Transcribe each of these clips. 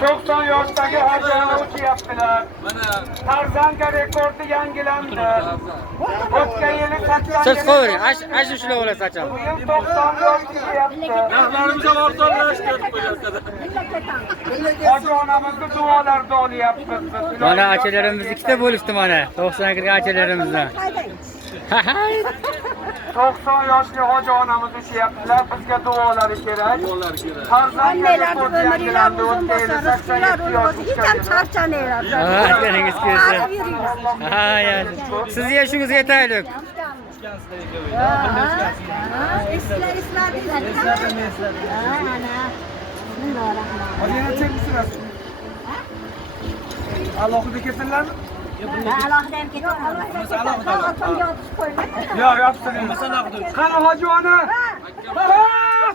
90 yaşdagi hajani o'chyaptilar. Tarzanka rekordi yangilandi. O'tgan yili 80 Siz qo'ying, ash ushlab olasiz acham. Bu yil 90 yosh kishyapti. Narxlarimiz ham arzonlashdi qo'yasizlar. Hoji onamizni duolarida olyapmiz. Mana achalarimiz ikkita bo'lishdi mana. 90 kirgan achalarimizdan. 90 yoshli hoji onamiz o'shyaptilar. Bizga duolari kerak. Dolar kerak. Tarzanka rekordi yangilandi. O'tgan yili 87 yosh charchamaylar. Ha, ganingiz kelsin. Ha, yani. Siz yoshingiz yetaylik. Hadi çekmişsiniz. Alohida kesinlarmi? Alohida ham ketadi. Yo, yapsın. Qani hoji ona? Ha,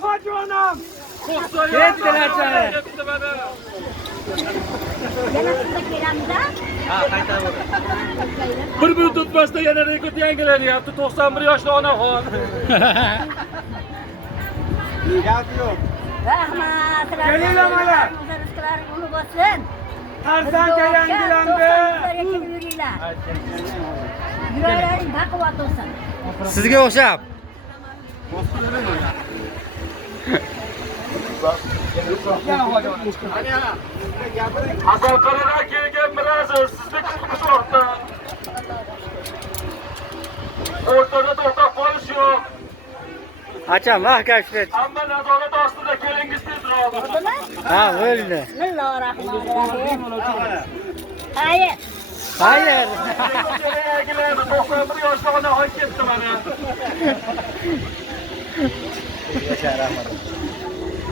hoji onam. Ketdilar chani. Yana shunda kelamiz-da. Bir tutmasda yana rekord yangilanyapti. 91 yoshli onaxon. Rahmat. Kelinglar mana. Rizqlaring ulug' bo'lsin. Tarzanka yangilandi. Yuringlar. Yuraklaring baquvvat bo'lsin. Sizga o'xshab. Hasanqaradan kelgan bilasiz, sizni kutib o'rta. O'rtada to'xtab qolish yo'q. Acham, mahkam ishlat. Hamma nazorat ostida kelingiz tezroq. Ha, bo'ldi. Bismillahirrohmanirrohim. Hayır. Hayır. 91 yoshli onaxon ketdi mana.